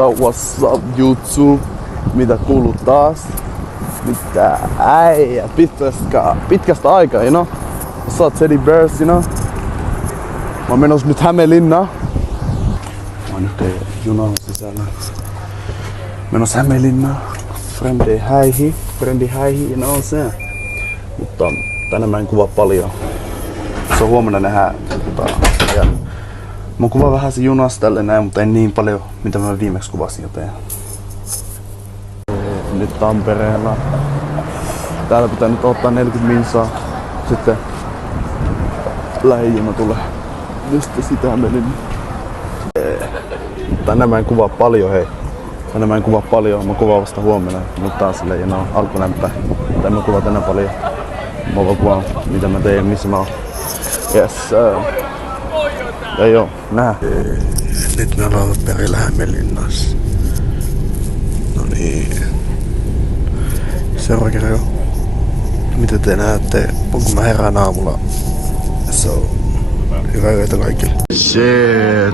what's up YouTube? Mitä kuuluu taas? Mitä äijä? Pitkästä aikaa, you know? Sä oot Teddy Bears, you know? Mä oon menossa nyt Hämeenlinnaan. Mä oon nyt junan sisällä. Menossa Hämeenlinnaan. Frendi häihin, you know se. Mutta tänään mä en kuvaa paljon. Se on huomenna nähdään. Mä kuvaan vähän se junasta tälleen näin, mutta ei niin paljon mitä mä viimeksi kuvasin, joten nyt Tampereella. Täällä pitää nyt ottaa 40 minsaa. Sitten lähijuna tulee. Just sitä menin. Tänään mä en kuvaa paljon, hei. Tänään mä en kuvaa paljon, mä kuvaan vasta huomenna. Nyt taas silleen, you know, alkunäppä. Tän mä kuvaan tänään paljon. Mä vaan kuvaan mitä mä teen, missä mä oon. Yes. Ja joo, nähdään. Nyt me ollaan perillä Hämeenlinnassa. No niin. Seuraava kerran jo. Mitä te näette, kun mä herään aamulla. So, hyvää yötä kaikille.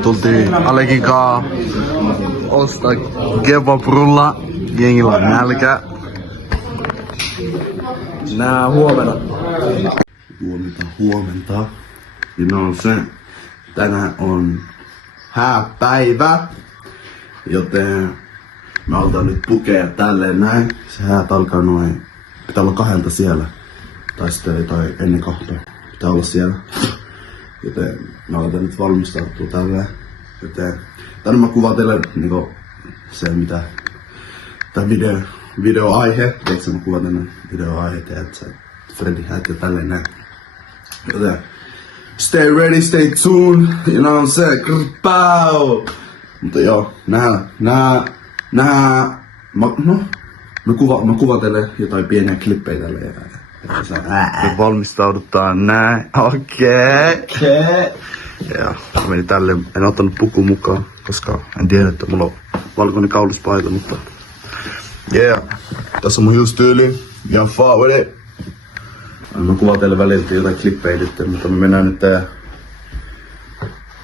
Tultiin Alekin kaa ostaa kebabrulla. Jengillä on nälkä. Nää huomenna. Huomenta. Ja no se. Tänään on hääpäivä. Joten me aletaan nyt pukea tälleen näin. Se häät alkaa noin. Pitää olla 2 siellä. Tai sitten tai ennen 2. Pitää olla siellä. Joten me aletaan nyt valmistautua tälleen. Joten tänään mä kuvaan teille niinku se mitä. Tää videoaihe. Tiedätkö mä kuvaan tänne videoaihe. Tiedätkö Freddy häät ja tälleen näin. Joten stay ready, stay tuned. You know what I'm saying? Krpau! Mutta joo, mä kuvaan teille jotain pieniä klippejä tälle. Me valmistaudutaan näin. Okei. Ja mä menin tälle, en ottanut puku mukaan, koska en tiedä, että mulla on valkoinen kauluspaita, mutta yeah. Tässä on mun hiustyyli. Ihan far with it. Mä kuvaan teille välillä jotain klippejä nyt, mutta me mennään nyt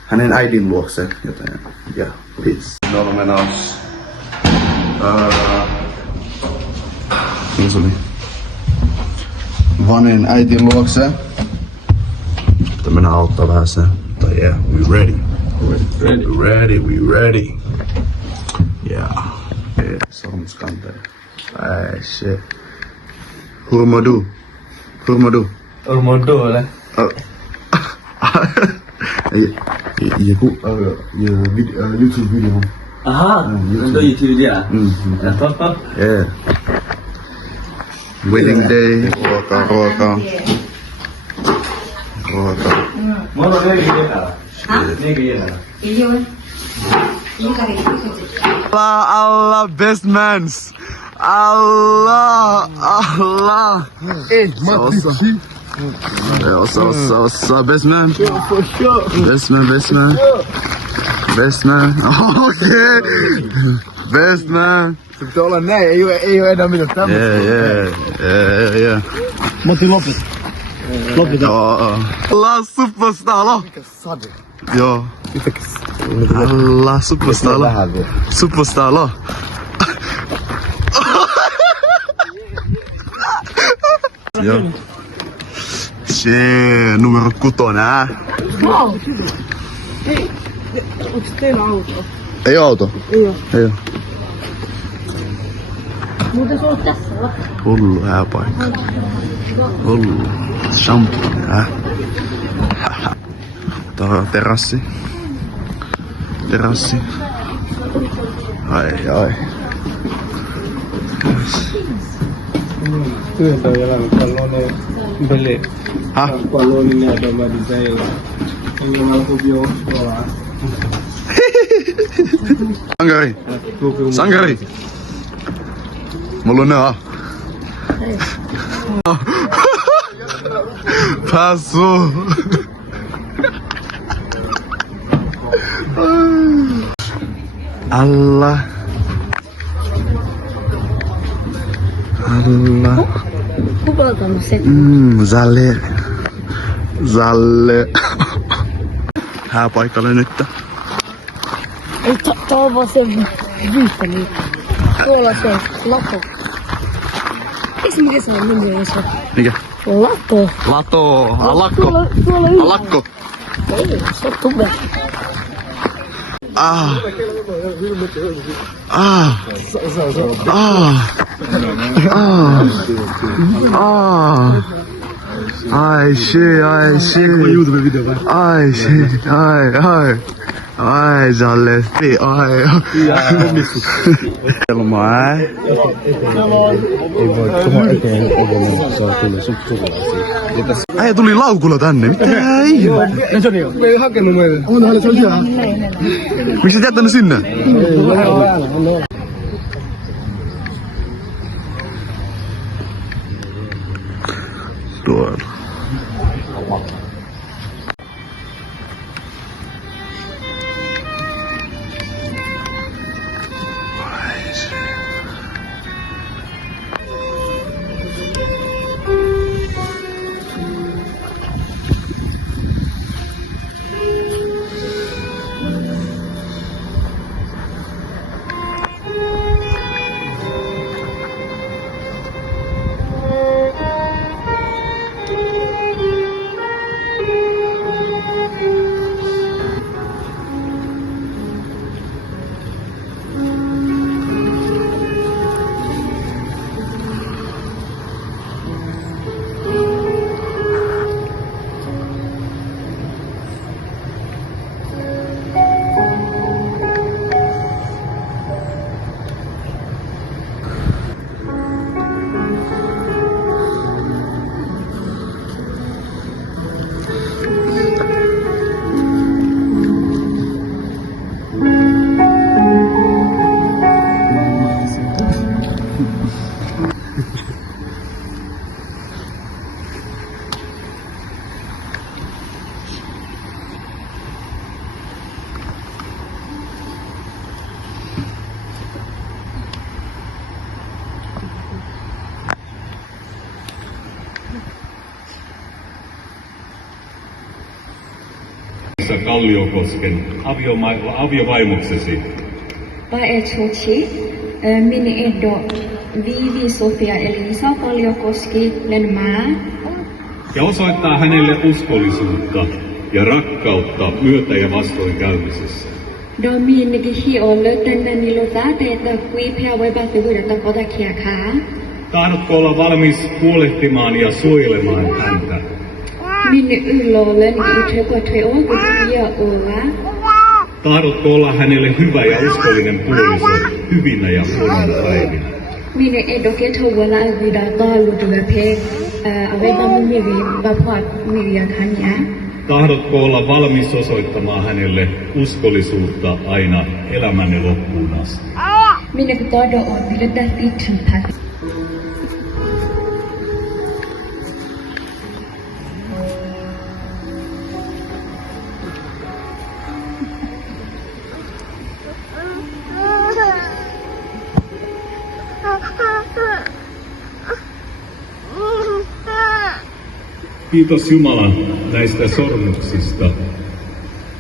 hänen äidin luokse, joten yeah, peace. Me ollaan menossa Vanen äitin luokse. Mutta mennään auttaa vähän sen. Mutta yeah, we ready. We ready. Yeah. Sormuskanteen. Ai shit. Hurmadu, le. YouTube video. Aha, untuk YouTube dia. Apa? Yeah. Wedding day. Ruoka. Mana dia? Allah, best mans. Allah. Mati. What's up, best man? For sure. Best man. Okay. Best man. Pitää olla näin, ei oo enää mitään tämmöistä. Yeah. Matti lopet. Allah superstar lo. Mikä sade? Joo. Allah superstar lo. Superstar lo. Joo. Shee, numero 6, Wow. Hei, onks teillä auto? Ei auto? Ei oo. Muuten se on tässä. Hullu hääpaikka. Hullu. Champagne, Tää on terassi. Ai. Työtä on jäljellä, paljon beli. Paljon niitä on design. Ei ole alkuvio tuolla. Sankari. Mulla on nää. Passu. Allah. Kuvaltamme se. Zalle. Hääpaikalle nyt. Ei, tää on vaan semmoinen. Hyvistä niitä. Tuolla se on lato. Mikä se on nimi se? Mikä? Lato. Lato. Alakko. Tuolla yllä. Alakko. Ei, se on tumma. Ah. Ah. Ah. Ah. Ah. Ai shit, ai shit. Ai shit, ai. Ai, Zalesti, ai. Helmaa. Ei voi tuohon eteen edelleen, se on kyllä sukulaisia. Äijä tuli laukulla tänne, mitä ihme? Me ei hakenut meitä. Onhan se ihan. Miksi et jättänyt sinne? Tuolla. Kalliokosken aviovaimoksesi. Paetsuchi, minne Edo, Viivi Sofia Elisa Kalliokoski, Lenmää. Ja osoittaa hänelle uskollisuutta ja rakkautta myötä- ja vastoinkäymisessä. Domin Gihiolle tänne niluväteitä kuipia voivat vyödätä kotakiakaa. Tahdotko olla valmis huolehtimaan ja suojelemaan häntä? Minne yllolen itsekotri oikeutia olla. Tahdotko olla hänelle hyvä ja uskollinen puoliso hyvinä ja huonoina päivinä? Minne Edo ketovalla vida taalutuväpe avevan mivi vapaat miviä kanya. Tahdotko olla valmis osoittamaan hänelle uskollisuutta aina elämänne loppuun asti? Minne todo on pidetä itsenpä. Kiitos Jumala näistä sormuksista,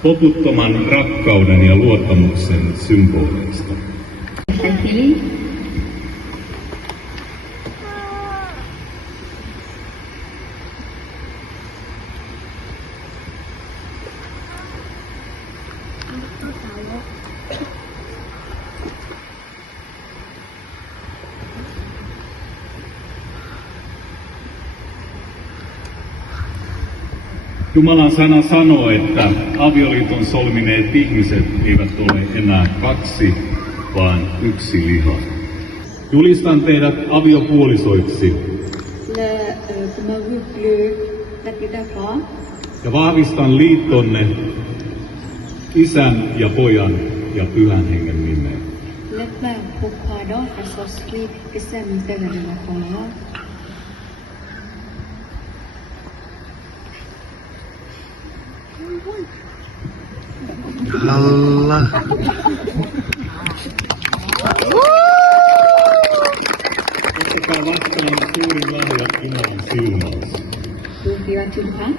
loputtoman rakkauden ja luottamuksen symboleista. Jumalan sana sanoo, että avioliiton solmineet ihmiset eivät ole enää kaksi, vaan yksi liha. Julistan teidät aviopuolisoiksi ja vahvistan liittonne Isän ja Pojan ja Pyhän Hengen nimeen. Allah. Ottakaa vastaan suurin lahja Jumalan siunaus. Tuotivat Tuhan.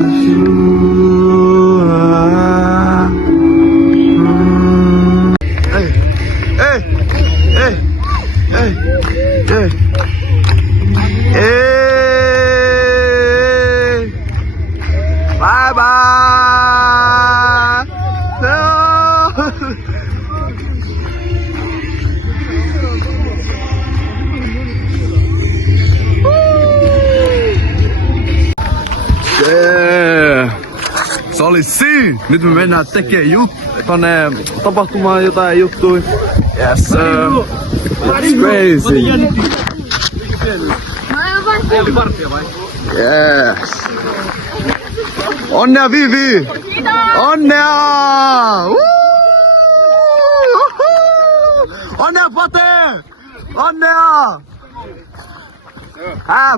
Yes. Hey, hey, hey, hey, hey, hey. Bye bye. No. Yeah. Se oli siinä. Nyt me mennään tekemään tonne tapahtumaan jotain juttuja. Yes sir. It's crazy. Yes. Onnea Vivi! Onnea! Woo! Onnea Pate! Onnea!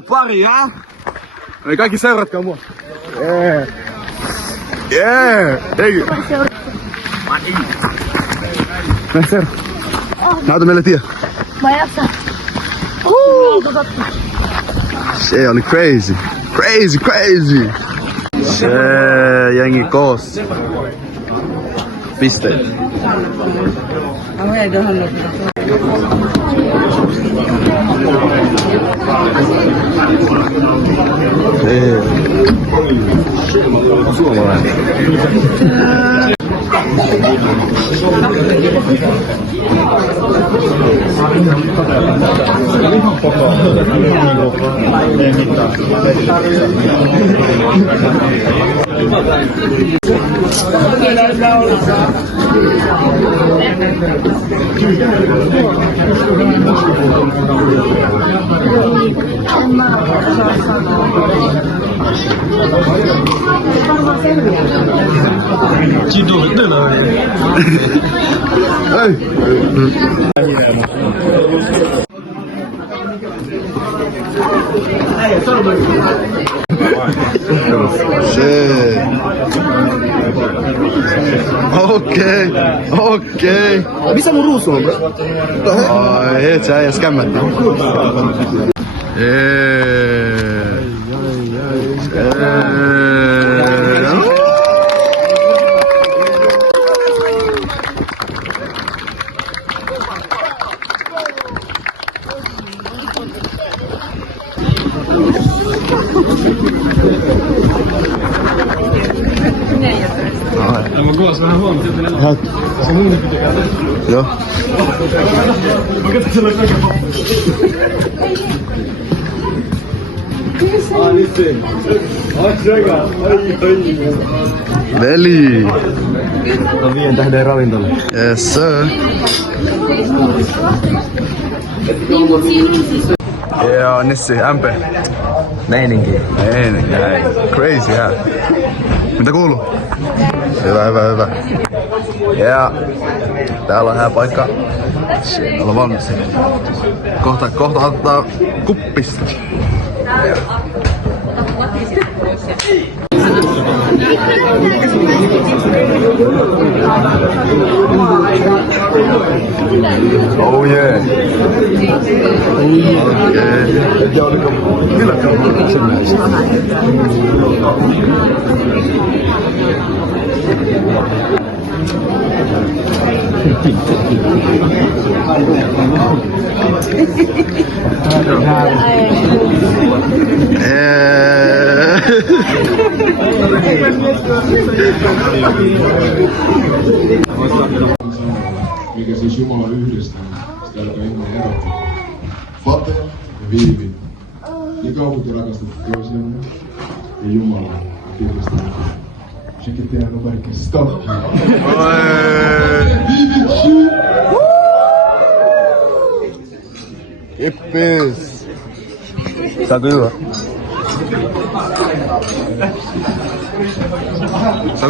Pari, Ei kaikki seuratkaa mua. Yeah. Yeah. Ei. Mene seuraa. Näytä meille tie. Se oli crazy. Crazy. Se jengi koossa. Pisteet. Okei. Missä mun ruusu on, bro? Ai, et sä äijä skämmättää. Mä kuulosti vähän huonosti. Se mun pitää käydä. Joo. Mä katson sulle kaiken nyt se. Veli. On 5 tähden ravintola. Yes sir. Joo, Nissi, MP. Meininki. Crazy, Mitä kuuluu? Hyvä. Ja täällä on hääpaikka. Siellä on valmis. Kohta ottaa kuppista. Oh yeah. Mikä siis Jumala yhdistää, sitä joka ennen erotti. Fate ja Viivi. Niin kauan te rakastatte toisianne ja Jumalaa kirjastaa. Check it out, nobody can stop you. Kippis. Saako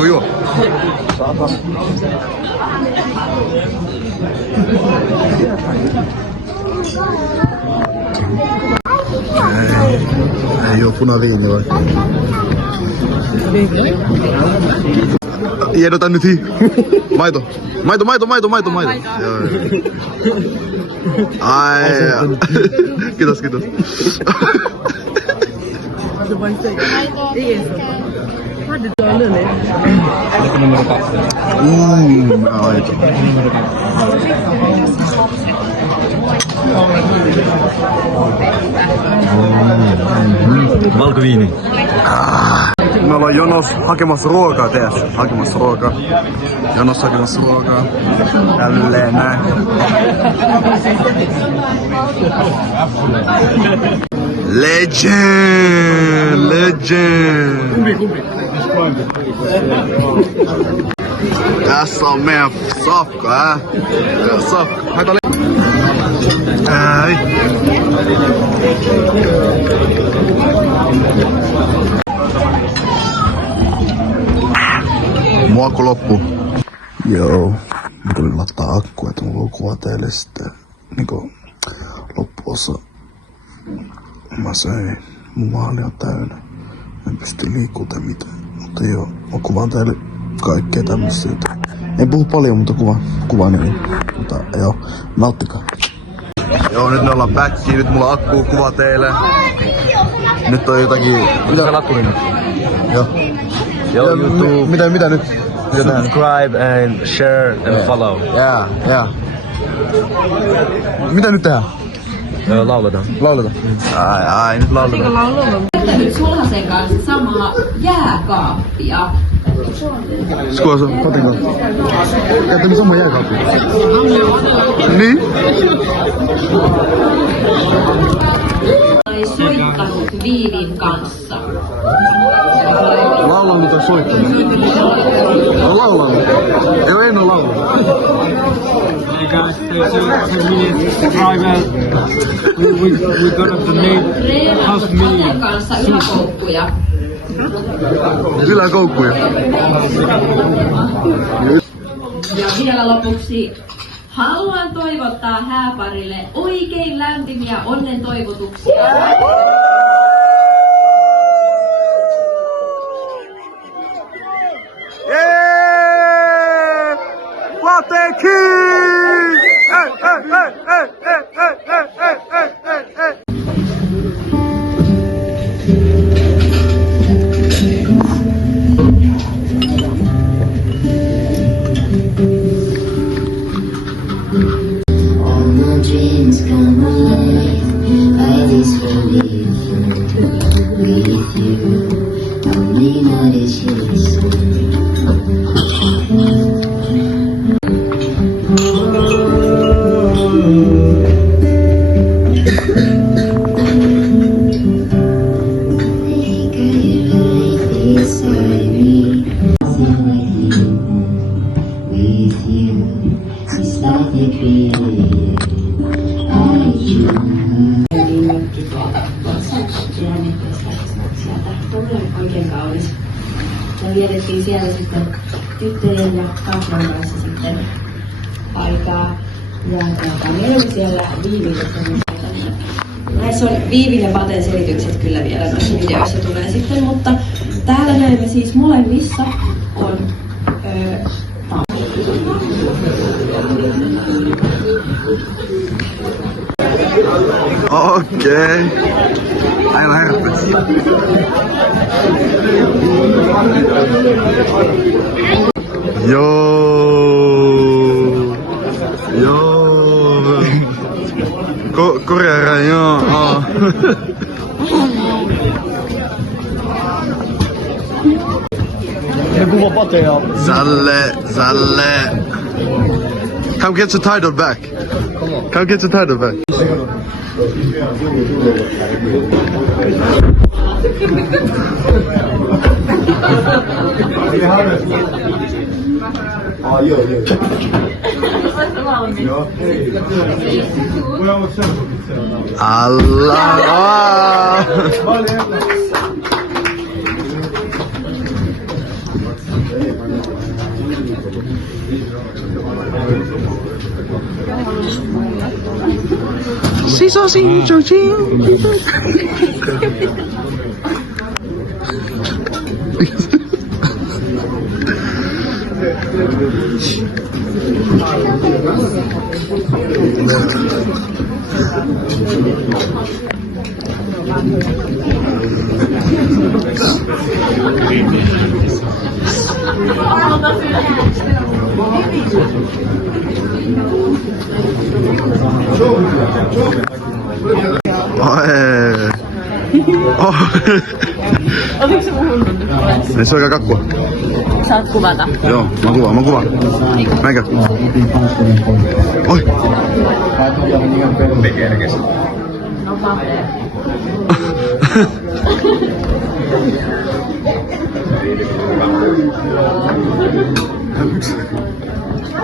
juo? Ei oo punaviini vai? Hiedota nyt Maito. Joo. Ai. Kiitos. Oliko numero 2? Ai. Numero 2. Valkoviini. Me ollaan jonossa hakemassa ruokaa, teessä. Hakemassa ruokaa. Jonossa hakemassa ruokaa. Tälleen näin. Legend! Legend! Tässä on meidän safka, Meidän safka. Haita Muokku loppu. Joo. Mä tulin laittaa akkua, että mä voin kuvaa teille sitten niinku loppuosa. Mä söin. Mun maali on täynnä. En pysty liikkumaan tai mitään. Mutta joo, mä kuvaan teille kaikkea tämmöistä. En puhu paljon, mutta kuvaan niin. Mutta joo, nauttikaa. Joo, nyt me ollaan backiin. Nyt mulla on akkuu kuva teille. Nyt on jotakin... Mitä se lakkuri nyt? Joo. Joo, YouTube. Mitä nyt? Subscribe and share and follow. Yeah. Mitä nyt tehdään? Lauletaan. Lauletaan. Ai, nyt lauletaan. Nyt sulhasen kanssa samaa jääkaappia. Skål så, kotinko. Käytämme samaa jääkaappia. Niin? Tai soittanut Viivin kanssa. Laulanut tai soittanut? On laulanut. En ole laulanut. Hey guys, there's a million driver. We got the name half million. Kanssa yläkoukkuja. Yläkoukkuja. Ja vielä lopuksi haluan toivottaa hääparille oikein lämpimiä onnen toivotuksia. Yeah! What the king! Hey! All my dreams come alive. I just believe with you. Only not is yours. Oikein kaunis. Ja vietettiin siellä sitten tyttöjen ja Kafran kanssa sitten aikaa. Ja meillä oli siellä Viivin näissä on Viivin ja Paten selitykset kyllä vielä noissa videoissa tulee sitten, mutta täällä näemme siis molemmissa on Okei. Aina herpes. Joo. Korea joo. Zalle. Come get your title back. Come get your title back. Allah. Oliko se puhunut? Ei se oikein kakkua. Saat kuvata. Joo, mä kuvaan. Näinkö? Oi!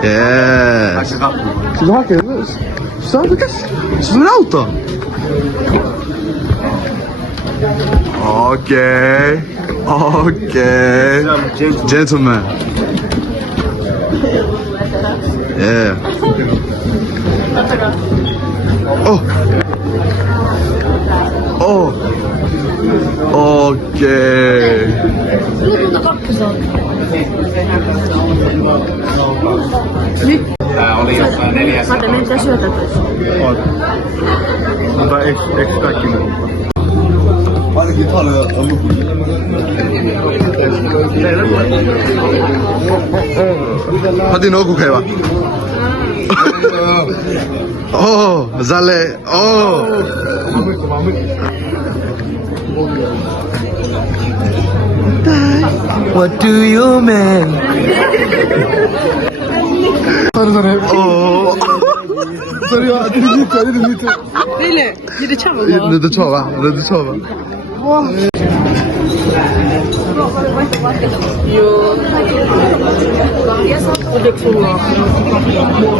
Jee. Se hakee myös. Se on mikäs? Se on auto. Okei. Gentleman. Yeah. Oh. Okei. Lopulta kakkosolta. Nyt. Tää oli jossain 400. Mate, meidän pitää syötä tässä. Mutta eikö kaikki muu? Ainakin paljon on Hadi no kukeva. Oh, Zale. Oh. What do you mean? Oh. Sorry, I didn't need to. Ville, gidde çabuk. Lite chova.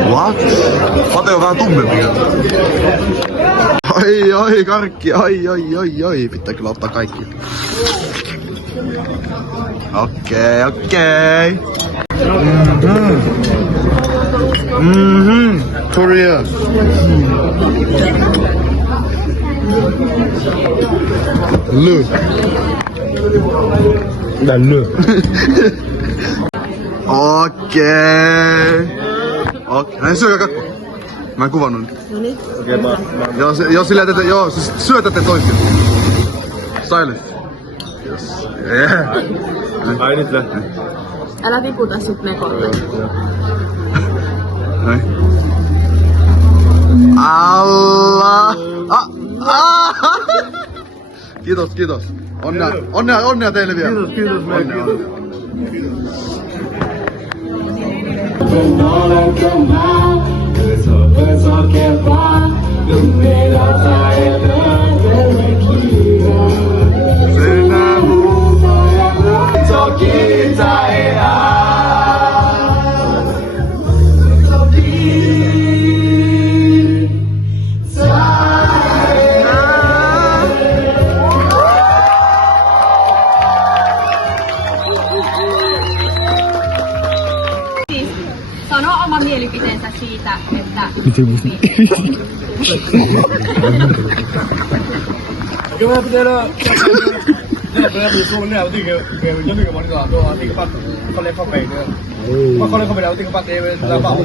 What? Ootko vähän tummempi? Ai, karkki. Ai. Pitää kyllä ottaa kaikki. Okei. Toria. Lö. Okei. Näin syökää kakku. Mä en kuvannut nyt. Okei, mä... Joo, sillä teette, siis syötätte toisten. Silence. Yes. Yeah. Ai nyt lähtee. Älä viputa sit mekolle. Näin. Allah. Kiitos. Onnea teille vielä. Kiitos meille. Sano oma mielipiteensä siitä, että... Kyllä mä pitää sulla nää utin ke giống như bọn gò tôi thì các bạn con lên không về nữa mà con lên không về đâu thì các bạn để ra bảo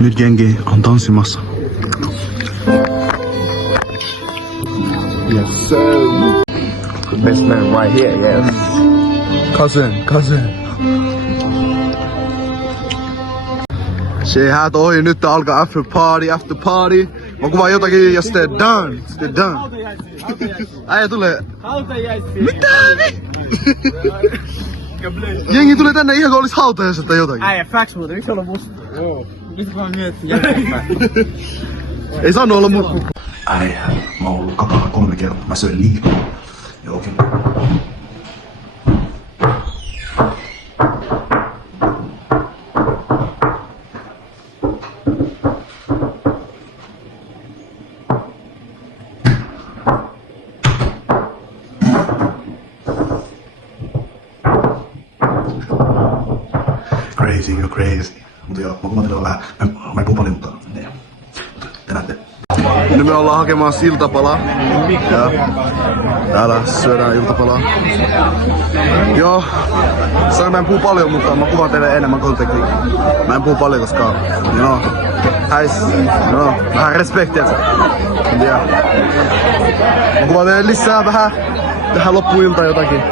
Nyt jengi on tanssimassa. Yes, sir. The best man right here, yes. Cousin. Se häät ohi, nyt alkaa after party. Mä kuvaan jotakin ja sitten done. Äijä tulee. Mitä? Jengi tulee tänne ihan kuin olis hautajaisesta tai jotakin. Äijä, facts muuten, miksi olla musta? Joo. Mitä mä miettii? Ei saanut olla muuta. Äijä, mä oon ollut kapalla 3 kertaa. Mä söin liikaa. Jokin. Crazy, you're crazy. Mutta joo, mä kuvattelen vähän. Mä en puhu paljon, mutta te näette. Nyt me ollaan hakemassa iltapalaa. Ja täällä syödään iltapalaa. Joo, mä en puhu paljon, mutta mä kuvaan teille enemmän kontekniikkaa. Mä en puhu paljon, koska vähän respektiä. Ja mä kuvaan teille lisää vähän tähän loppuiltaan jotakin.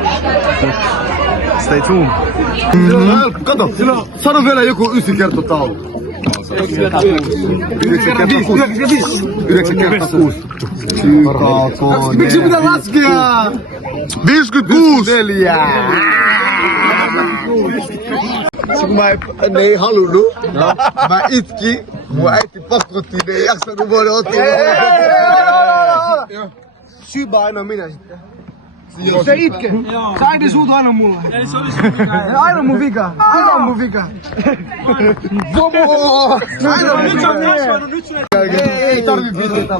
Stay tuned. Kato, sano vielä joku 9 kertaa taulu. 9 kertaa 6. 9 kertaa 6. Miksi pitää laskea? 56. 4. Kun mä ei halunnut, mä itkin. Mun äiti pakotti, ne ei jaksanut voida ottaa. Syypä aina minä sitten. Se itke. Sä äiti suutu aina mulle. Ei se oli sun vika. Aina mun vika. Aina on mun vika. Vomo! Nyt sä oot kasvanut, nyt sun Ei tarvi pitää.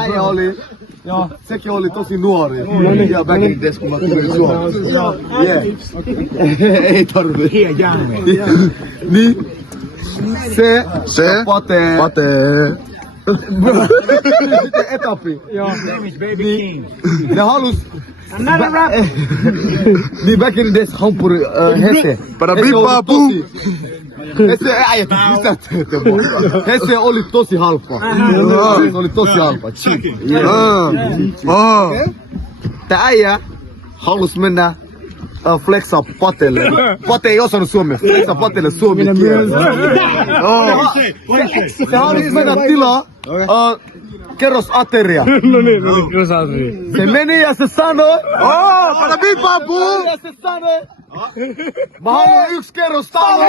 Äijä oli. Sekin oli tosi nuori. Ja back in days kun mä tulin Suomeen. Ei tarvi. Niin. Se. Pate. Sitten etappi. Niin. Ne halus. Niin back in days hampuri Hese. Hese äijät, mistä teette mua? Hese oli tosi halpa. Se oli tosi halpa. Tää äijä halus mennä flexaa Patelle. Pate ei osannut suomea. Flexaa Patelle suomi kielellä. Se halus mennä tilaa kerros ateria. Se meni ja se sanoi. Pada bipapu! Ja se sanoi. Mä haluan 1 kerros talo.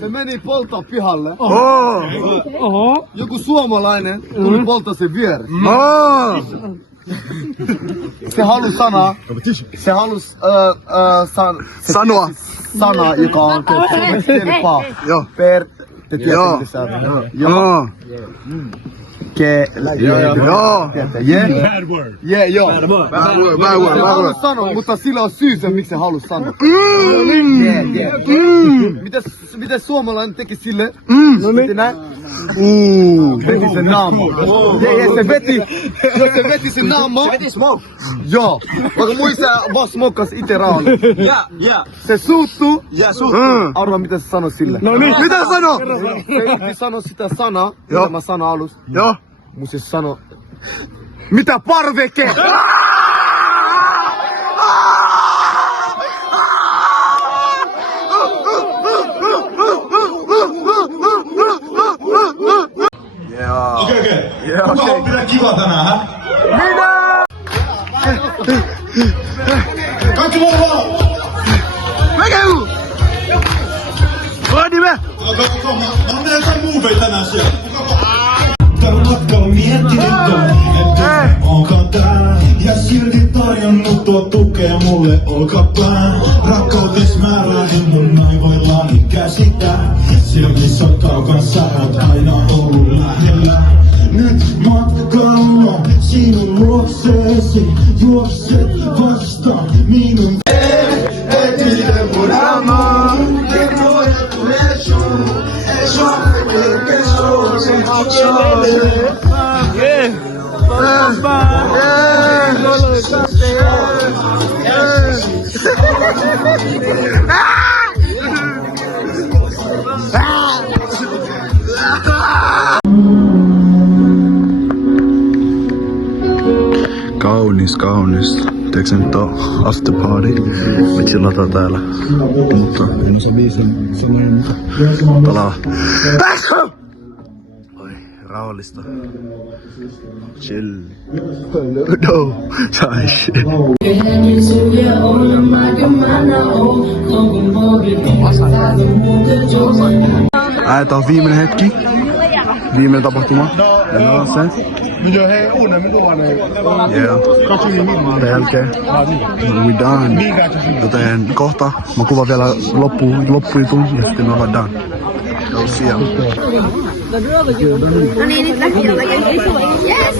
Se meni polttaa pihalle. Joku suomalainen tuli polttaa sen vieressä. Se halus sanaa. Se halus sana, joka on kelpaa. Per. Te tiedätte mitä se on. Joo. Mä halus sanoa, mutta sillä on syy se, miksi se halus sanoa. Miten suomalainen teki sille? Teki näin? Veti sen naama. Jos se veti sen naama. Joo. Vaikka muissa vaan smokkas ite rauhalla. Se suuttuu. Arvaa mitä se sanoi sille. Mitä se sanoi? Se ei sano sitä sanaa, mitä mä sanon alussa. Joo. Mun se sano. Mitä parveke? Okei. Kuka on pitää kiva tänään, hä? Minä! Kaikki voi vaan! Mäkäy! Vai nime? Mä teen jotain muuveja tänään siellä. Tällä matkalla miettinyt että onko tää. Ja silti tarjonnut tuo tukea mulle olkapään. Rakkautes määräihin mun aivoillani käsitää. Silmissä kaukan sä oot aina ollut lähellä. Nyt matkalla sinun luokseesi. Juokset vasta minun. Etile mun amaa. Kaunis. Tiedätkö sä nyt on after party? Me chillataan täällä. Mutta en osaa biisin sanoja, mutta palaa. Oi, rauhallista. Chill. No, tai shit. Tää on viimeinen hetki. Viimeinen tapahtuma. Ja me ollaan se. Tämän jälkeen we done. Joten kohta mä kuvaan vielä loppujutun ja sitten me ollaan done. Go see him. No niin, nyt lähti jollakin. Yes!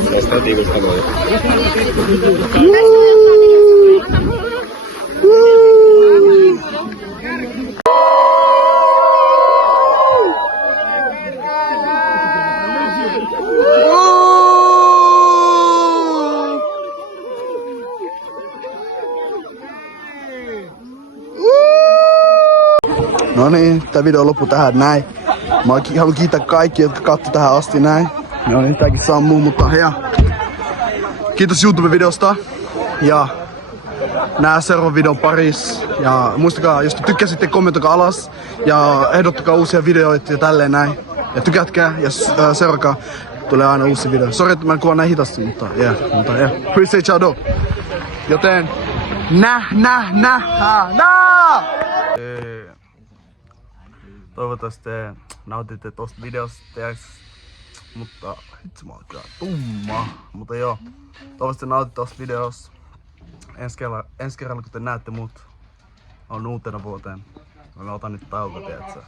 No niin, tää video loppu tähän näin. Mä haluan kiittää kaikki, jotka katso tähän asti näin. No niin, tääkin sammuu, mutta ja. Kiitos YouTube-videosta. Ja nää seuraavan videon parissa. Ja muistakaa, jos te tykkäsitte, kommentoikaa alas. Ja ehdottakaa uusia videoita ja tälleen näin. Ja tykätkää ja seurakaa. Tulee aina uusi video. Sori, että mä kuvaan näin hitaasti, mutta yeah. Appreciate ciao dog. Joten toivottavasti te nautitte tosta videosta, mutta itse mä oon kyllä tumma. Mutta joo, toivottavasti nautitte tosta videosta. Ensi kerralla kun te näette mut, on uutena vuoteen. Mä otan nyt tauko, tiiätsä.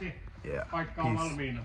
Yeah, peace.